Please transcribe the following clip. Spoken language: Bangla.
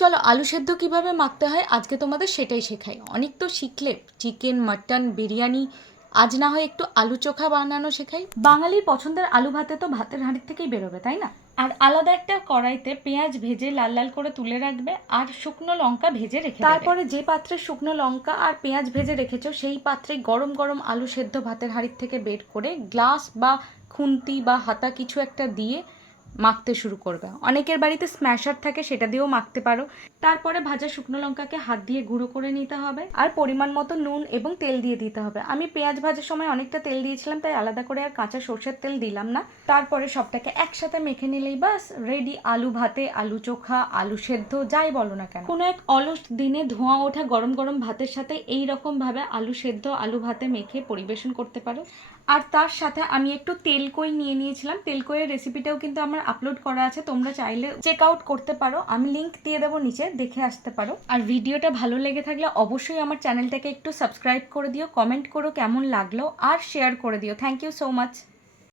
চলো আলু সেদ্ধ কিভাবে মাখতে হয় আজকে তোমাদের সেটাই শেখাই। অনেক তো শিখলে, চিকেন, মাটন, বিরিয়ানি, আজ না হয় একটু আলু চোখা বানানো শেখাই। বাঙালির পছন্দের আলু ভাতে তো ভাতের হাঁড়ির থেকেই বেরোবে, তাই না? আর আলাদা একটা কড়াইতে পেঁয়াজ ভেজে লাল লাল করে তুলে রাখবে, আর শুকনো লঙ্কা ভেজে রেখে দেবে। তারপরে যে পাত্রে শুকনো লঙ্কা আর পেঁয়াজ ভেজে রেখেছো সেই পাত্রে গরম গরম আলু সেদ্ধ ভাতের হাঁড়ির থেকে বের করে গ্লাস বা খুন্তি বা হাতা কিছু একটা দিয়ে মাখতে শুরু করবে। অনেকের বাড়িতে স্ম্যাশার থাকে, সেটা দিয়েও মাখতে পারো। তারপরে ভাজা শুকনো লঙ্কাকে হাত দিয়ে গুঁড়ো করে নিতে হবে, আর পরিমাণ মতো নুন এবং তেল দিয়ে দিতে হবে। আমি পেঁয়াজ ভাজার সময় অনেকটা তেল দিয়েছিলাম, তাই আলাদা করে আর কাঁচা সর্ষের তেল দিলাম না। তারপরে সবটাকে একসাথে মেখে নিলেই বাস রেডি আলু ভাতে, আলু চোখা, আলু সেদ্ধ, যাই বলো না কেন। কোনো এক অলস দিনে ধোঁয়া ওঠা গরম গরম ভাতের সাথে এই রকম ভাবে আলু সেদ্ধ আলু ভাতে মেখে পরিবেশন করতে পারো। আর তার সাথে আমি একটু তেলকই নিয়ে নিয়েছিলাম। তেলকইয়ের রেসিপিটাও কিন্তু আমার আপলোড করা আছে, তোমরা চাইলে চেক আউট করতে পারো। আমি লিংক দিয়ে দেবো নিচে, দেখে আসতে পারো। আর ভিডিওটা ভালো লেগে থাকলে অবশ্যই আমার চ্যানেলটাকে একটু সাবস্ক্রাইব করে দিও, কমেন্ট করো কেমন লাগলো, আর শেয়ার করে দিও। Thank you so much.